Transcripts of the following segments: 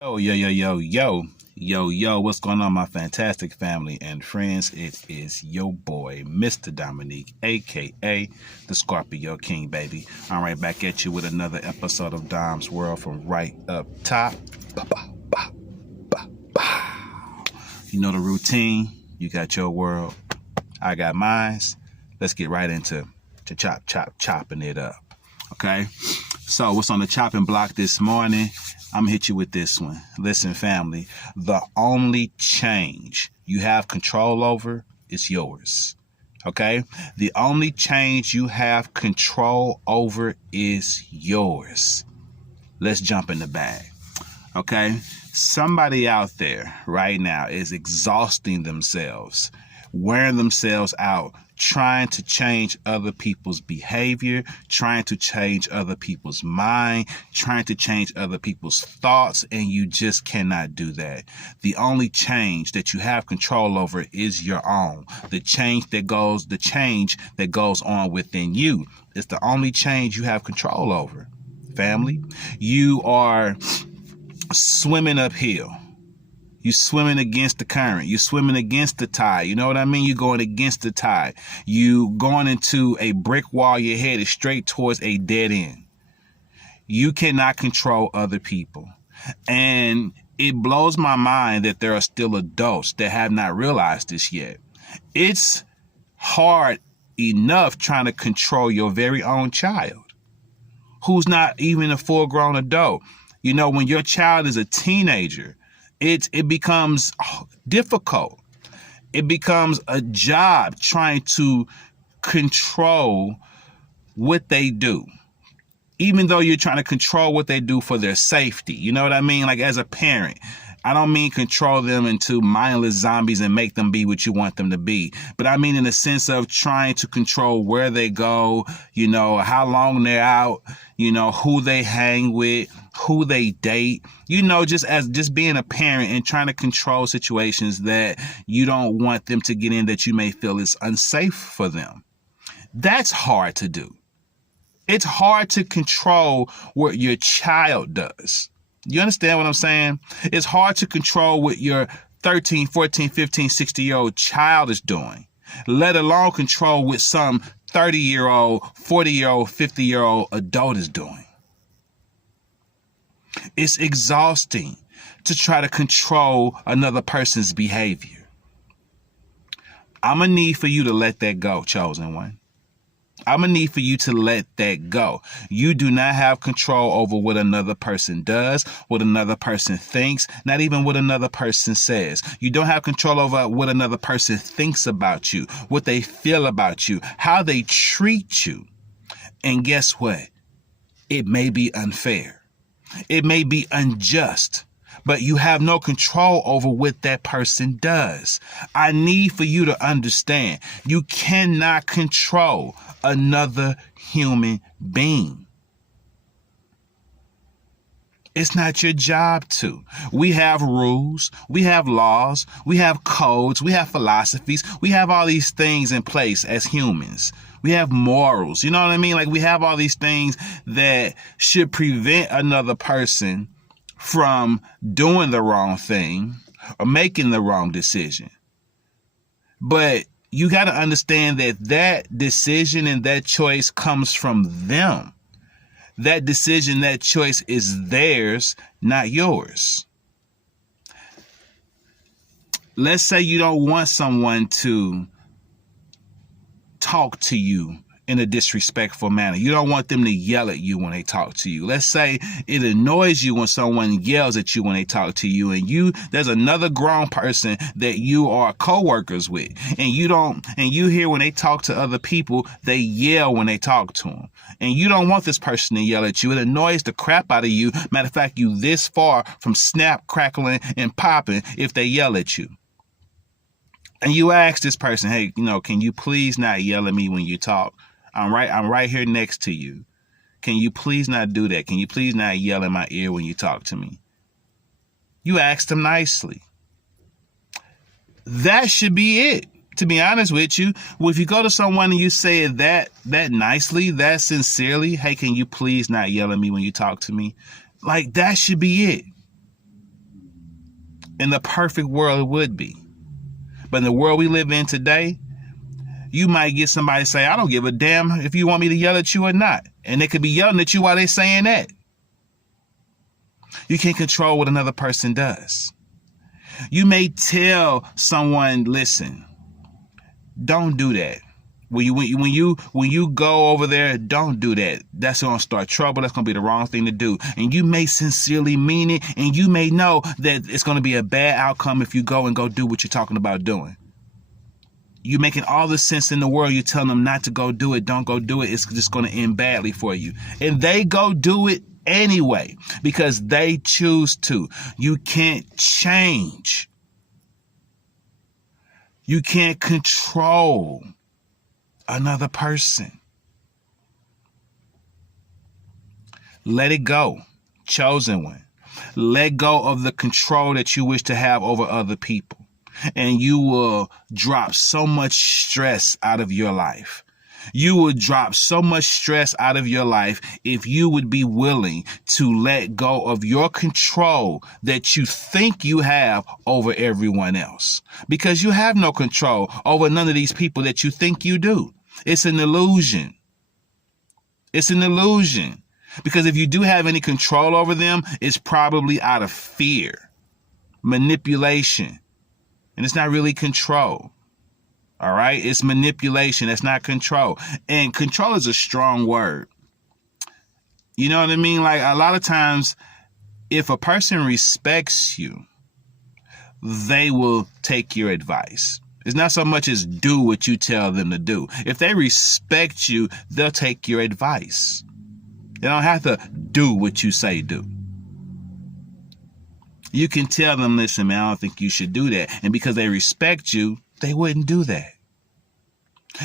Yo, what's going on, my fantastic family and friends? It is your boy, Mr. Dominique, aka the Scorpio King, baby. I'm right back at you with another episode of Dom's World from right up top. Ba, ba, ba, ba, ba. You know the routine. You got your world. I got mine. Let's get right into chopping it up. Okay? So what's on the chopping block this morning? I'm gonna hit you with this one. Listen, family, the only change you have control over is yours. Okay? The only change you have control over is yours. Let's jump in the bag. Okay? Somebody out there right now is exhausting themselves, wearing themselves out, trying to change other people's behavior, trying to change other people's mind, trying to change other people's thoughts, and you just cannot do that. The only change that you have control over is your own. The change that goes on within you is the only change you have control over. Family, you are swimming uphill. You're swimming against the current. You're swimming against the tide. You know what I mean? You're going against the tide. You going into a brick wall. You're headed straight towards a dead end. You cannot control other people. And it blows my mind that there are still adults that have not realized this yet. It's hard enough trying to control your very own child, who's not even a full-grown adult. You know, when your child is a teenager, it becomes difficult. It becomes a job trying to control what they do, even though you're trying to control what they do for their safety. You know what I mean? Like, as a parent, I don't mean control them into mindless zombies and make them be what you want them to be. But I mean in the sense of trying to control where they go, you know, how long they're out, you know, who they hang with, who they date, you know, just being a parent and trying to control situations that you don't want them to get in, that you may feel is unsafe for them. That's hard to do. It's hard to control what your child does. You understand what I'm saying? It's hard to control what your 13, 14, 15, 60-year-old child is doing, let alone control what some 30-year-old, 40-year-old, 50-year-old adult is doing. It's exhausting to try to control another person's behavior. I'm going to need for you to let that go, chosen one. I'm going to need for you to let that go. You do not have control over what another person does, what another person thinks, not even what another person says. You don't have control over what another person thinks about you, what they feel about you, how they treat you. And guess what? It may be unfair. It may be unjust, but you have no control over what that person does. I need for you to understand, you cannot control another human being. It's not your job to. We have rules, we have laws, we have codes, we have philosophies, we have all these things in place as humans. We have morals, you know what I mean? Like, we have all these things that should prevent another person from doing the wrong thing or making the wrong decision. But you got to understand that that decision and that choice comes from them. That decision, that choice is theirs, not yours. Let's say you don't want someone to talk to you in a disrespectful manner. You don't want them to yell at you when they talk to you. Let's say it annoys you when someone yells at you when they talk to you, and there's another grown person that you are co-workers with, and you hear when they talk to other people, they yell when they talk to them. And you don't want this person to yell at you. It annoys the crap out of you. Matter of fact, you this far from snap, crackling, and popping if they yell at you. And you ask this person, hey, can you please not yell at me when you talk? I'm right here next to you. Can you please not do that? Can you please not yell in my ear when you talk to me? You ask them nicely. That should be it. To be honest with you, if you go to someone and you say it that nicely, that sincerely, hey, can you please not yell at me when you talk to me? Like, that should be it. In the perfect world, it would be. But in the world we live in today, you might get somebody say, I don't give a damn if you want me to yell at you or not. And they could be yelling at you while they're saying that. You can't control what another person does. You may tell someone, listen, don't do that. When you go over there, don't do that. That's going to start trouble. That's going to be the wrong thing to do. And you may sincerely mean it, and you may know that it's going to be a bad outcome if you go do what you're talking about doing. You're making all the sense in the world. You're telling them not to go do it. Don't go do it. It's just going to end badly for you. And they go do it anyway because they choose to. You can't change. You can't control another person. Let it go, chosen one. Let go of the control that you wish to have over other people, and you will drop so much stress out of your life. You would drop so much stress out of your life if you would be willing to let go of your control that you think you have over everyone else. Because you have no control over none of these people that you think you do. It's an illusion. It's an illusion. Because if you do have any control over them, it's probably out of fear, manipulation, and it's not really control. All right? It's manipulation. That's not control. And control is a strong word. You know what I mean? Like a lot of times, if a person respects you, they will take your advice. It's not so much as do what you tell them to do. If they respect you, they'll take your advice. They don't have to do what you say do. You can tell them, listen, man, I don't think you should do that. And because they respect you, they wouldn't do that.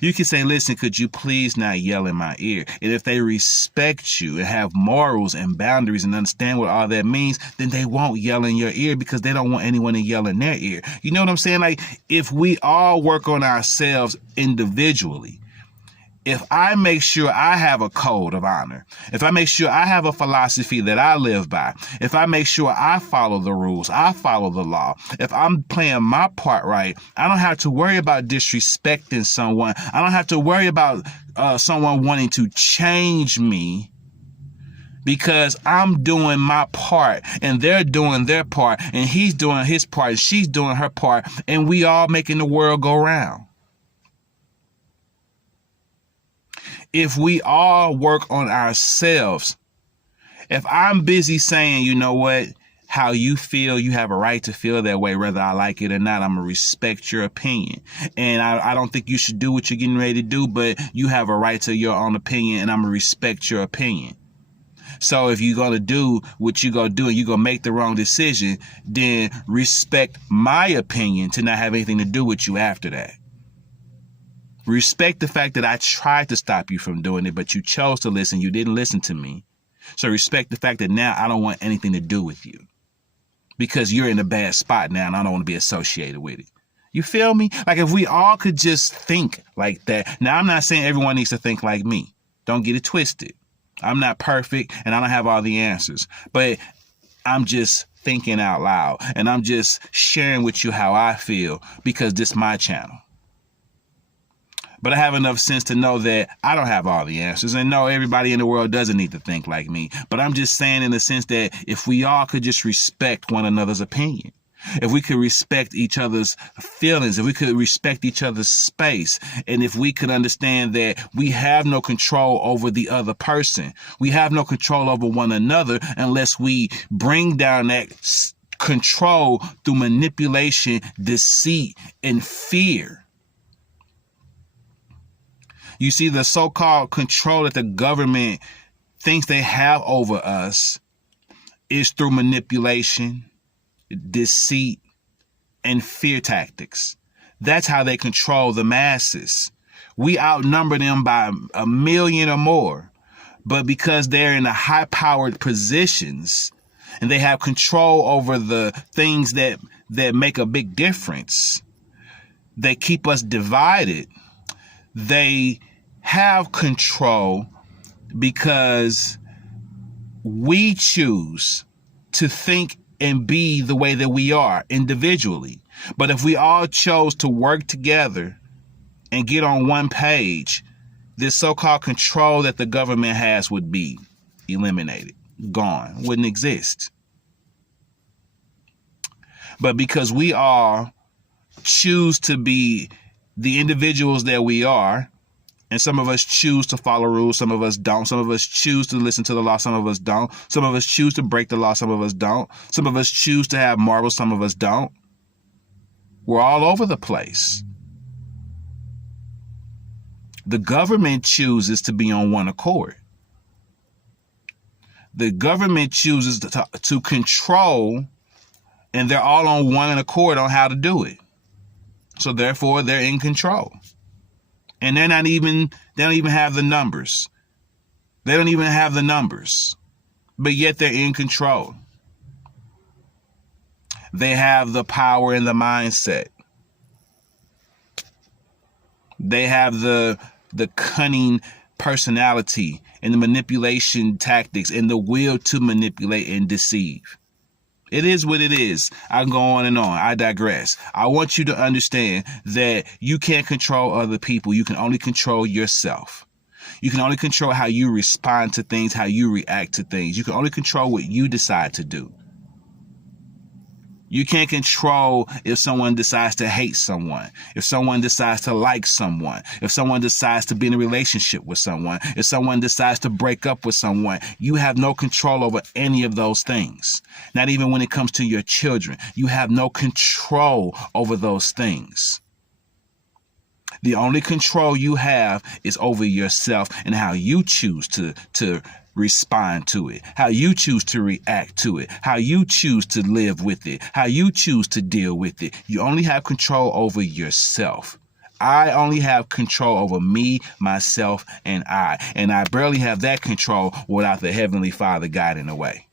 You can say, listen, could you please not yell in my ear? And if they respect you and have morals and boundaries and understand what all that means, then they won't yell in your ear because they don't want anyone to yell in their ear. You know what I'm saying? Like, if we all work on ourselves individually, if I make sure I have a code of honor, if I make sure I have a philosophy that I live by, if I make sure I follow the rules, I follow the law, if I'm playing my part right, I don't have to worry about disrespecting someone. I don't have to worry about someone wanting to change me because I'm doing my part and they're doing their part and he's doing his part and she's doing her part and we all making the world go round. If we all work on ourselves, if I'm busy saying, you know what, how you feel, you have a right to feel that way, whether I like it or not, I'm going to respect your opinion. And I don't think you should do what you're getting ready to do, but you have a right to your own opinion and I'm going to respect your opinion. So if you're going to do what you're going to do and you're going to make the wrong decision, then respect my opinion to not have anything to do with you after that. Respect the fact that I tried to stop you from doing it, but you chose to listen. You didn't listen to me. So respect the fact that now I don't want anything to do with you because you're in a bad spot now and I don't want to be associated with it. You feel me? Like if we all could just think like that. Now, I'm not saying everyone needs to think like me. Don't get it twisted. I'm not perfect and I don't have all the answers, but I'm just thinking out loud and I'm just sharing with you how I feel because this is my channel. But I have enough sense to know that I don't have all the answers and no, everybody in the world doesn't need to think like me. But I'm just saying in the sense that if we all could just respect one another's opinion, if we could respect each other's feelings, if we could respect each other's space, and if we could understand that we have no control over the other person, we have no control over one another unless we bring down that control through manipulation, deceit, and fear. You see, the so-called control that the government thinks they have over us is through manipulation, deceit, and fear tactics. That's how they control the masses. We outnumber them by 1 million or more. But because they're in the high-powered positions and they have control over the things that make a big difference, they keep us divided. They have control because we choose to think and be the way that we are individually. But if we all chose to work together and get on one page, this so-called control that the government has would be eliminated, gone, wouldn't exist. But because we all choose to be the individuals that we are, and some of us choose to follow rules, some of us don't. Some of us choose to listen to the law, some of us don't. Some of us choose to break the law, some of us don't. Some of us choose to have marbles, some of us don't. We're all over the place. The government chooses to be on one accord. The government chooses to control, and they're all on one accord on how to do it. So therefore, they're in control. And they don't even have the numbers. They don't even have the numbers. But yet they're in control. They have the power and the mindset. They have the cunning personality and the manipulation tactics and the will to manipulate and deceive. It is what it is. I can go on and on. I digress. I want you to understand that you can't control other people. You can only control yourself. You can only control how you respond to things, how you react to things. You can only control what you decide to do. You can't control if someone decides to hate someone, if someone decides to like someone, if someone decides to be in a relationship with someone, if someone decides to break up with someone. You have no control over any of those things. Not even when it comes to your children. You have no control over those things. The only control you have is over yourself and how you choose to respond to it, how you choose to react to it, how you choose to live with it, how you choose to deal with it. You only have control over yourself. I only have control over me, myself, and I barely have that control without the Heavenly Father guiding the way.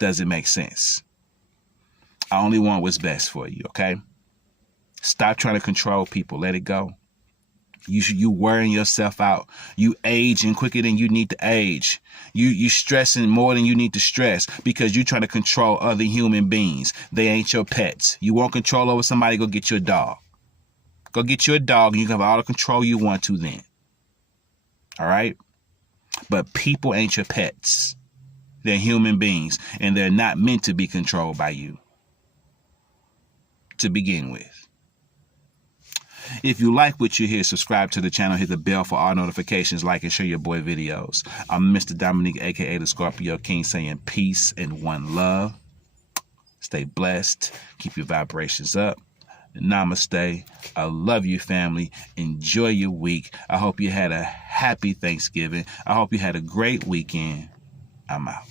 Does it make sense? I only want what's best for you, okay? Stop trying to control people. Let it go. You wearing yourself out. You aging quicker than you need to age. You stressing more than you need to stress because you're trying to control other human beings. They ain't your pets. You want control over somebody, go get your dog. Go get you a dog and you can have all the control you want to then. All right? But people ain't your pets. They're human beings and they're not meant to be controlled by you to begin with. If you like what you hear, subscribe to the channel, hit the bell for all notifications, like and share your boy videos. I'm Mr. Dominique, aka the Scorpio King, saying peace and one love. Stay blessed. Keep your vibrations up. Namaste. I love you, family. Enjoy your week. I hope you had a happy Thanksgiving. I hope you had a great weekend. I'm out.